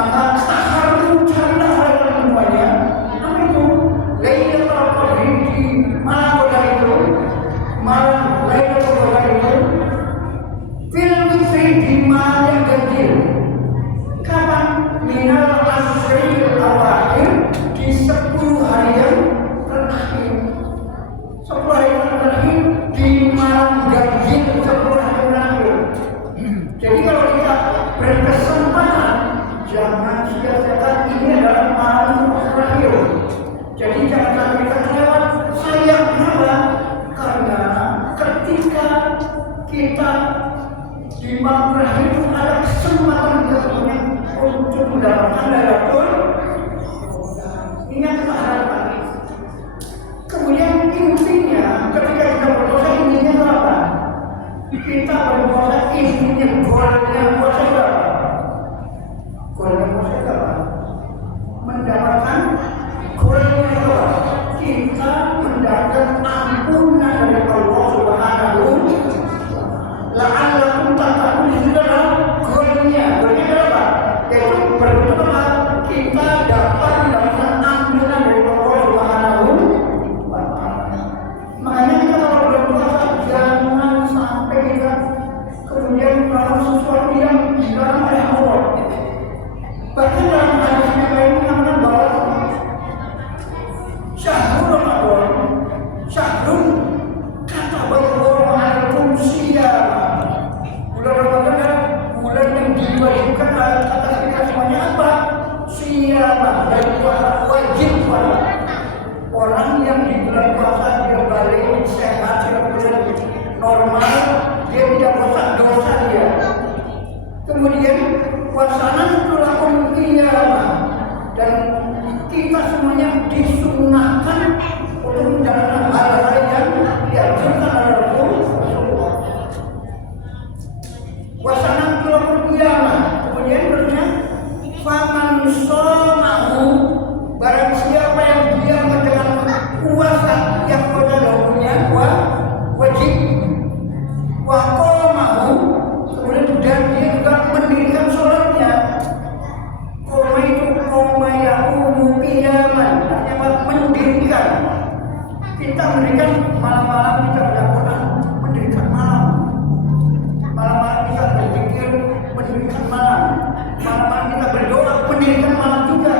maka taharru carilah hal yang semuanya. Apa itu? Jadi jangan sampai kita kelewat. Sayang kenapa? Karena ketika kita di malam terakhir itu ada kesempatan untuk mendapatkan Lailatul ingat harapan. Kemudian intinya ketika kita berpuasa intinya apa? Kita berpuasa intinya golnya puasa apa? Golnya puasa apa? Mendapatkan golnya apa? Kita mendapatkan ampunan dari Allah Subhanahu wa Ta'ala. La'allakum tattaqun itu adalah golnya apa? Yaitu berdoa kita dapat mendapatkan ampunan dari Allah Subhanahu wa Ta'ala. Makanya kita kalau berpuasa jangan sampai kita kemudian melakukan sesuatu yang dilarang oleh Allah. Bahkan dalam hadis yang lain mengatakan bahwa syahrul Ramadan, syahrul kataballahu alaikum siyam. Bulan Ramadan adalah bulan yang diwajibkan atas kita semuanya apa? Siyam, dan puasa wajib puasa. Orang yang di bulan puasa dia balik sehat, dia bulan normal, dia tidak dosa dia. Kemudian puasanya itulah qiyamah, dan kita semuanya disunahkan untuk menjalankan hal-hal yang diajarkan oleh Rasulullah. Puasanya itulah qiyamah. Kemudian berikutnya faman shamahu, barang siapa yang dia menjalankan puasa yang pada daunnya wajib, wa qamahu, kemudian dan dia juga mendirikan sholatnya. Qoma itu qoma yaqumu qiyaman, artinya mendirikan. Kita mendirikan malam-malam kita baca Quran, mendirikan malam. Malam-malam kita berzikir, mendirikan malam. Malam-malam kita berdoa, mendirikan malam juga.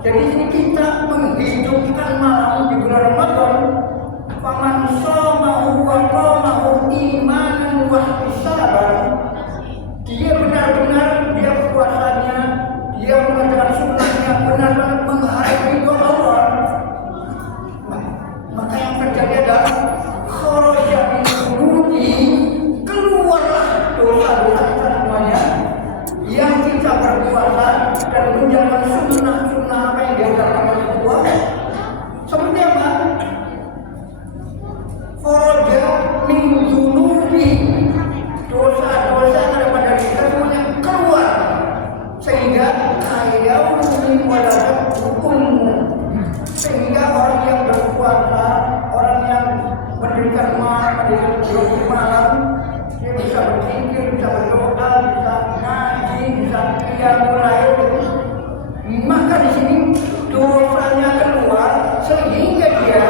Jadi ini kita menghidupkan malam di bulan Ramadan. Faman shamahu wa qamahu imanan wa ihtisaban, dia benar-benar dia puasanya, dia mengerjakan sunnahnya benar-benar menghargai doa Allah. Maka yang terjadi adalah kharaja min dhunubi, keluarlah dosa-dosa kita semuanya yang kita berpuasa dan menjalankan sunnah-sunnah apa yang diajarkan oleh Allah. Seperti apa? Kharaja min dhunubi, dosa-dosa daripada kita semuanya keluar, sehingga kayaumin waladat hukummu, sehingga orang yang berpuasa, orang yang mendirikan malam, dia bisa berzikir, bisa berdoa, bisa ngaji, bisa qiyamul lail. Maka di sini dosanya keluar, sehingga dia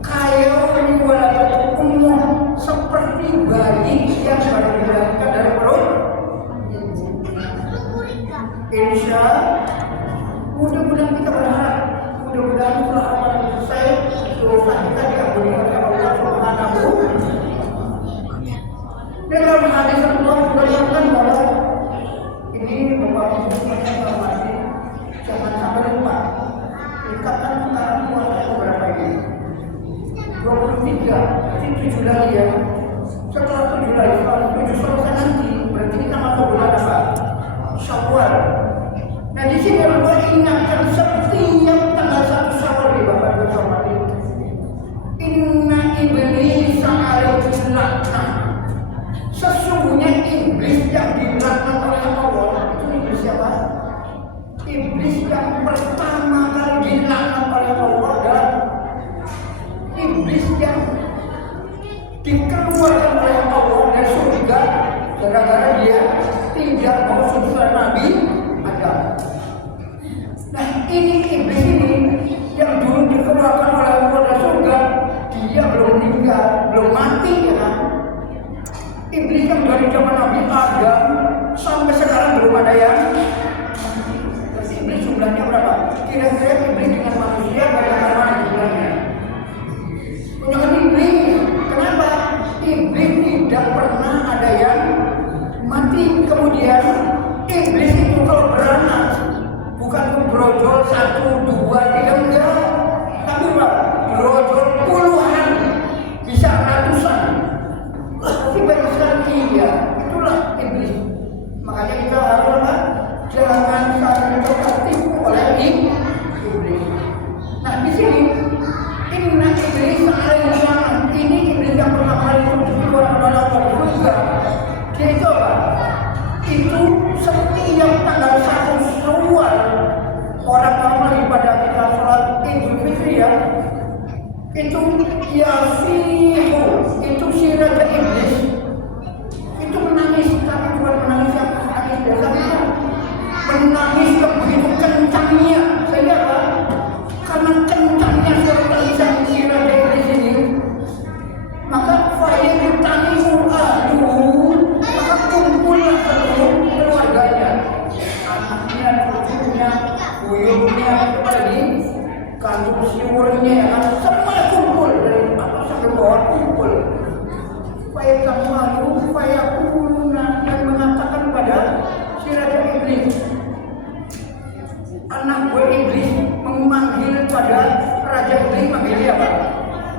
kayaumin waladat hukummu, seperti bayi yang baru dilahirkan dari perut. Insya mudah-mudahan kita berharap, mudah-mudahan setelah Ramadan selesai dosa kita diampuni oleh Allah Subhanahu wa Ta'ala. Dalam hadis Allah menyebutkan bahwa ini Bapak Ibu semuanya hormati, jangan sampai lupa. Kita kan sekarang puasa berapa ini? 23, nanti 7 lagi ya. Setelah 7 lagi, kalau 7 selesai nanti, berarti kita masuk bulan apa? Syawal. Nah di sini Allah ingatkan setiap tanggal 1 Syawal di Bapak Ibu hormati. Inna iblis alaihi laknah. Sesungguhnya iblis yang dilaknat oleh Allah, itu iblis siapa? Iblis yang pertama kali dilaknat oleh Allah adalah iblis yang dikeluarkan oleh Allah dari surga gara-gara dia tidak mau sujud Nabi Adam. Nah ini tanggul siwurnya ya kan, semuanya kumpul dari atas sampai bawah kumpul. Supaya kamu malu, supaya kuluna dan mengatakan pada si Raja Iblis, anak buah Iblis memanggil pada Raja Iblis, manggilnya apa?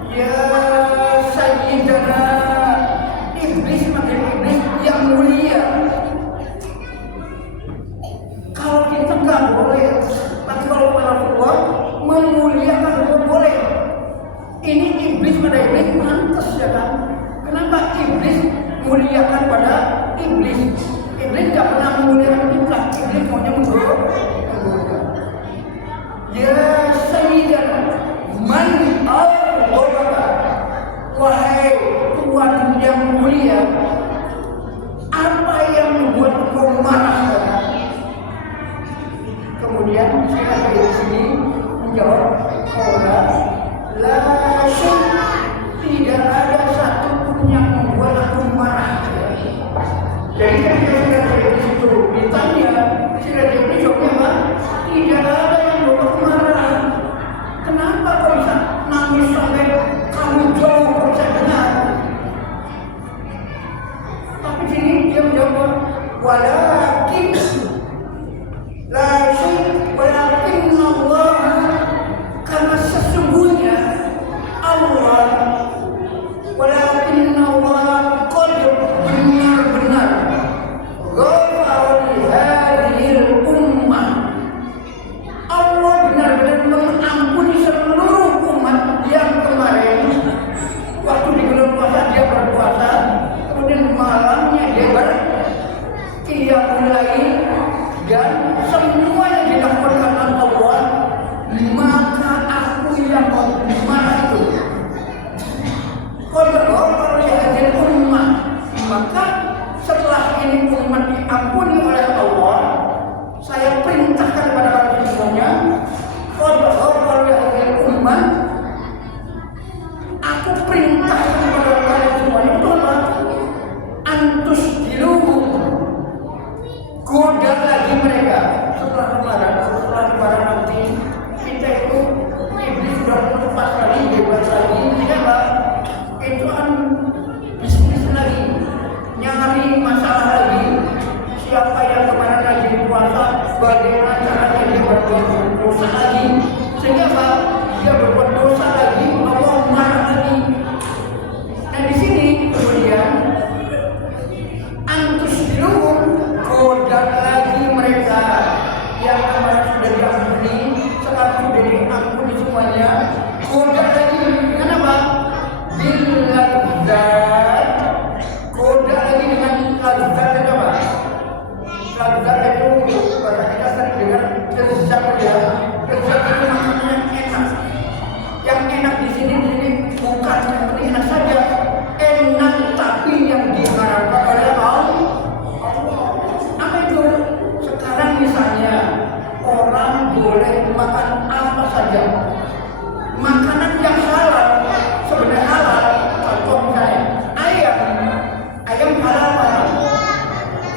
Ya Sayyidana Iblis, manggil Iblis yang mulia. Kalau kita nggak boleh, tapi kalau Allah memuliakan juga boleh. Ini Iblis pada Iblis pantas ya kan? Kenapa Iblis muliakan pada Iblis? Iblis nggak pernah memuliakan kita. Iblis maunya menggoda. Ya Sayyidana man al-ghadaba, wahai Tuhan yang mulia, apa yang membuat kau marah? Kemudian saya dari sini menjawab, la syai', tidak ada satupun yang membuat aku marah. Jadi ketika sudah dari situ ditanya, sudah dari jawabnya apa? Tidak ada yang membuat aku marah. Kenapa kau bisa nangis sampai kamu jauh kau bisa dengar? Tapi sini dia menjawab, walakin la syai', walakin Allah, karena sesungguhnya Allah, walakin Allah qad benar-benar ghafara li hadhil ummah, Allah benar-benar mengampuni seluruh umat yang kemarin waktu di bulan puasa dia berpuasa, kemudian malamnya dia berqiyamul lail, dan semua yang dilakukan Allah, maka aku yang marah itu. Kalau oleh umat, maka setelah ini umat diampuni oleh Allah, saya perintahkan kepada kalian semuanya, kalau oleh umat, aku perintahkan kepada kalian semuanya untuk apa? Antus diluhum, goda lagi mereka. Setelah lebaran nanti kita itu Iblis sudah lepas lagi, bebas lagi, apa? Itu kan bisnis lagi, nyari masalah lagi. Siapa yang kemarin lagi puasa, bagaimana caranya dia berbuat dosa lagi, sehingga apa? Dia berbuat dosa lagi, Allah marah lagi. Nah di sini kemudian antus diluhum, goda lagi mereka yang kemarin sudah diampuni, sekarang sudah diampuni semuanya, goda lagi dengan apa? Bil-ladzat, goda lagi dengan ladzat itu apa? Ladzat itu bahasa kita sering dengar lezat ya, lezat itu maknanya enak. Yang enak di sini bukan yang penting enak saja, enak tapi yang diharapkan oleh Allah. Apa itu? Sekarang misalnya orang boleh makan apa saja, makanan yang halal, sebenarnya halal. Contoh misalnya ayam halal apa?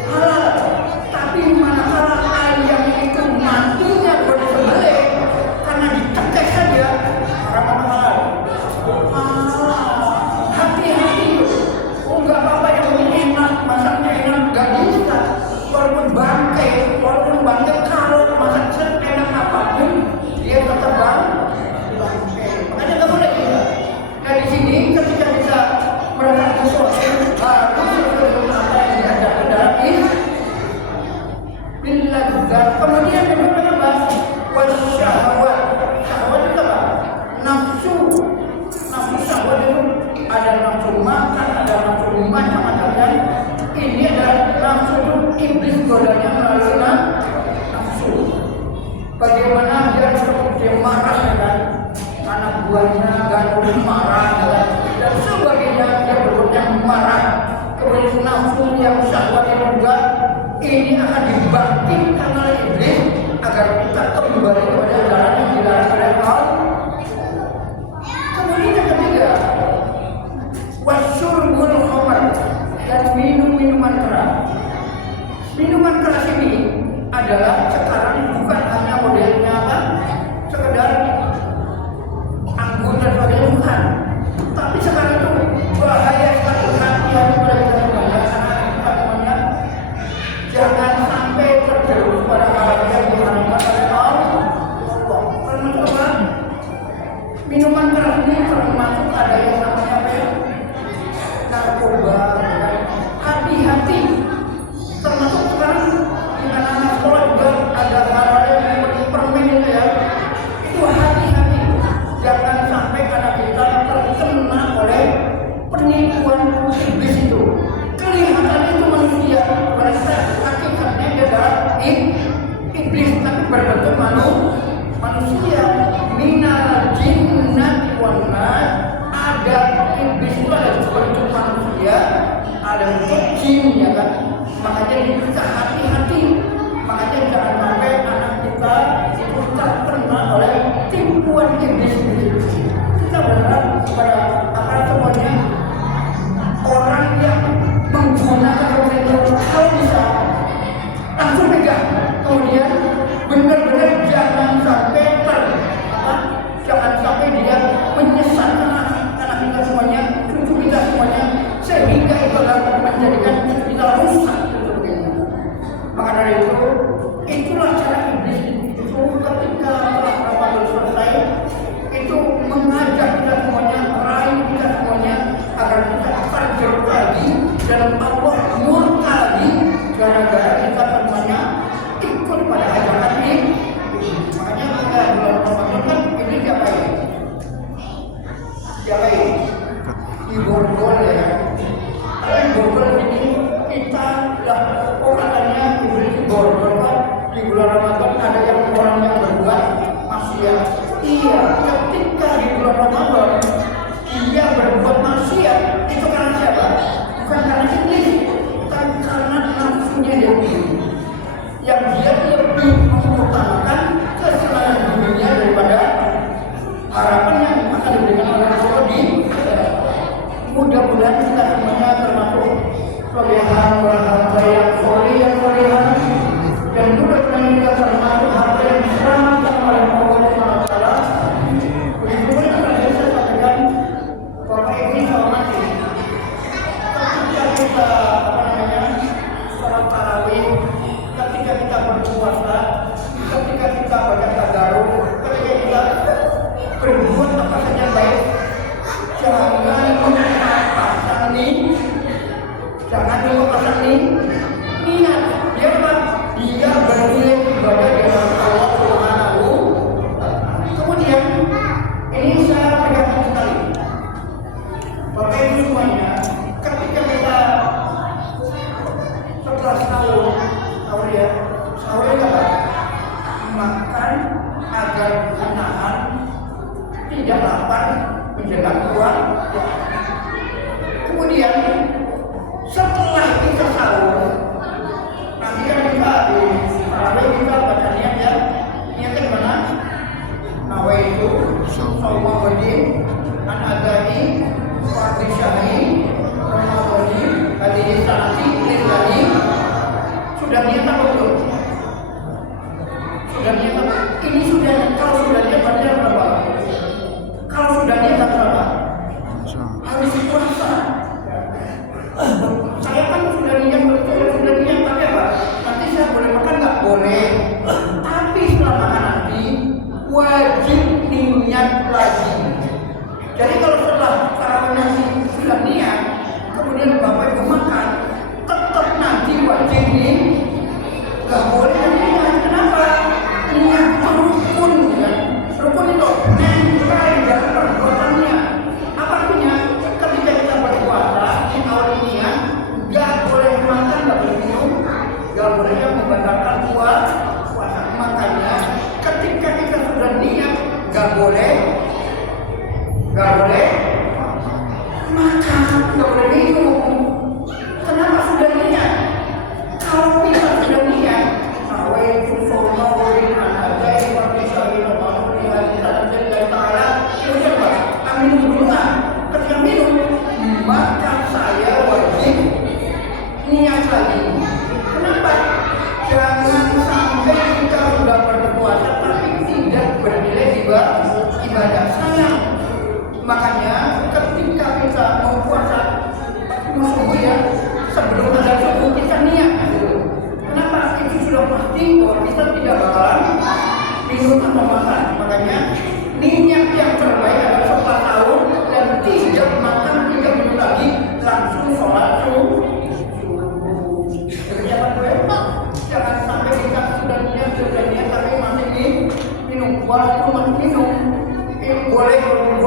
Halal. Tapi manakala ayam itu matinya boleh disembelih karena dicekek saja, haram apa halal? Hati-hati. Oh nggak apa-apa yang enak, masaknya enak, nggak bisa. Walaupun bangkai kalau masak seenak apapun, dia tetap bangkai. Makanya nggak boleh juga. Nah di sini ketika bisa merasakan sesuatu harus sesuatu apa yang diajarkan dalam Bil-ladzat. Kemudian yang kedua wasyahwat. Syahwat itu apa? Nafsu syahwat itu ada nafsu makan, ada nafsu macam-macam kan. Ini adalah nafsu itu iblis godanya melalui nafsu. Bagaimana dia marah kan? Anak buahnya gandul marah dan sebagainya, dia berbuat yang marah. Kemudian nafsu yang syahwat yang juga ini akan dibangkitkan oleh iblis agar kita kembali kepada jalan yang dilarang oleh Allah. Kemudian yang ketiga, wasyurbul khamr, dan minuman keras. Minuman keras ini adalah sekarang bukan hanya modelnya apa? Sekedar Minuman keras ini termasuk ada yang namanya apa ya? Narkoba. Hati-hati. Termasuk sekarang di anak-anak sekolah juga ada hal-hal yang seperti permen itu ya. Itu hati-hati. Jangan sampai anak kita terkena oleh penipuan iblis itu. Kelihatannya itu manusia, merasa hakikatnya dia adalah iblis, tapi berbentuk manusia. Minal jinnati wan nas, ada iblis itu ada bentuk manusia, ada bentuk jin, ya kan? Makanya kita hati-hati, makanya jangan sampai anak kita itu terkena oleh tipuan iblis itu. Kita berharap kepada aparat semuanya, orang yang menggunakan komputer kalau bisa langsung pegang, kemudian benar-benar jangan sampai jangan sampai dia menyesatkan anak kita semuanya, cucu kita semuanya, sehingga itu akan menjadikan kita rusak. Maka dari itu, itulah cara iblis itu ketika Ramadan selesai, itu mengajak kita semuanya, meraih kita semuanya agar kita terjun lagi dan Allah murka lagi gara-gara kita semuanya ikut pada ajakan ini. Makanya pada bulan Ramadan kan ini diapain? Diborgol ya. Tapi borgol ini kita lah katanya diberi diborgol kan di bulan Ramadan ada yang orang yang berbuat maksiat. Iya, ketika di bulan Ramadan dia berbuat maksiat itu karena siapa? Bukan karena iblis, tapi karena nafsunya dia sendiri. Yang dia lebih mengutamakan kesenangan dunia daripada harapan yang akan diberikan oleh Allah di mudah-mudahan kita semuanya termasuk solehan berharga yang solehan dan mudah-mudahan kita termasuk harta yang diselamatkan oleh Allah SWT. Begitu pun yang tadi saya sampaikan Bapak Ibu hormati, ketika kita sholat tarawih, ketika kita berpuasa, ketika kita baca tadarus, ketika kita berbuat apa saja baik, jangan lupa niat dia dia bernilai ibadah di hadapan Allah Subhanahu. Kemudian ini saya pegang sekali, Bapak Ibu semuanya, ketika kita setelah sahur ya, sahur apa? Makan agar menahan tidak lapar menjelang puasa. Kemudian setelah kita sahur, nanti kan kita di tarawih kita baca niat ya. Niatnya gimana? Nawaitu shawma wajib an adai fardhi syahri ramadhani hadhihi sanati lillahi. Sudah niat apa belum? Sudah niat apa? Ini sudah, kalau sudah niat berarti apa? Kalau sudah niat apa? Harus puasa. Saya kan sudah niat betul, sudah niat, tapi apa? Nanti saya boleh makan nggak? Boleh. Tapi setelah makan nanti wajib niat lagi. Jadi kalau setelah tarawih nanti sudah niat, kemudian Bapak Ibu makan, tetap nanti wajib nih. Nggak boleh niat. Kenapa? Niat itu rukun ya. Rukun itu nempel dalam perbuatannya. Apa artinya? Ketika kita berpuasa di awal ini ya, nggak boleh makan, nggak boleh minum, nggak boleh yang membatalkan puasa. Makanya ketika kita sudah niat, nggak boleh makan, nggak boleh minum. Kenapa sudah niat? Kalau kita sudah niat, nawaitu shawma wajib an adai fardhi syahri ramadhani hadhihi sanati lillahi ta'ala. Kemudian apa? Amin dulu. Ketika minum, maka saya wajib niat lagi. Kenapa? Jangan sampai kita sudah berpuasa tapi tidak bernilai ibadah. Sayang. Makanya ketika kita mau puasa subuh ya, sebelum ada subuh kita niat. Kenapa? Itu sudah pasti bahwa kita tidak bakalan minum atau makan. Makanya niat yang terbaik adalah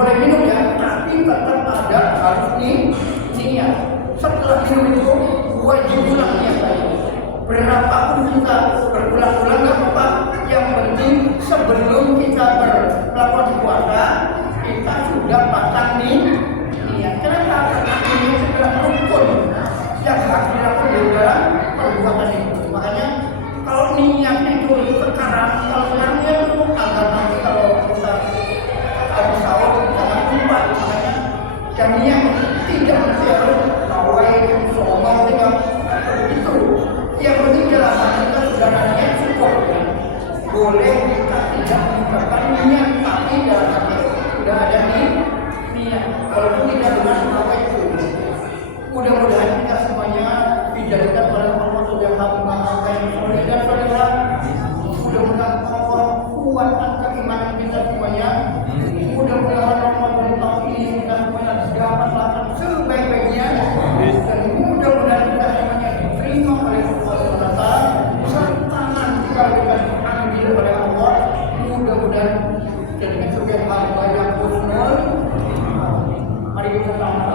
boleh minum ya, tapi tetap ada harus niat. Setelah minum itu wajib ulang niat lagi. Berapapun kita berulang-ulang nggak apa-apa. Yang penting sebelum kita melakukan puasa kita sudah pasang niat. Kenapa? Karena ini adalah rukun yang harus dilakukan di dalam perbuatan itu. Makanya kalau niat itu sekarang, kalau sekarang niat itu agar nanti kalau kita habis sahur jangan lupa. Makanya dan niat tidak mesti harus kawai, somong, tidak begitu. Yang penting dalam hati kita sudah ada niat cukup. Boleh kita tidak mengucapkan niat, tapi dalam hati sudah ada niat. Walaupun tidak dengan apa itu. Mudah-mudahan kita semuanya dijadikan oleh Allah Subhanahu wa taala yang soleh dan salehah. Mudah-mudahan Allah kuatkan keimanan kita semuanya. Mudah-mudahan Allah beritahu kita semuanya dapat melakukan sebaik-baiknya. Dan mudah-mudahan kita semuanya diterima oleh Allah Subhanahu wa taala serta nanti kalau kita diambil oleh Allah, mudah-mudahan jadikan sebagai hamba yang husnul. Mari kita sama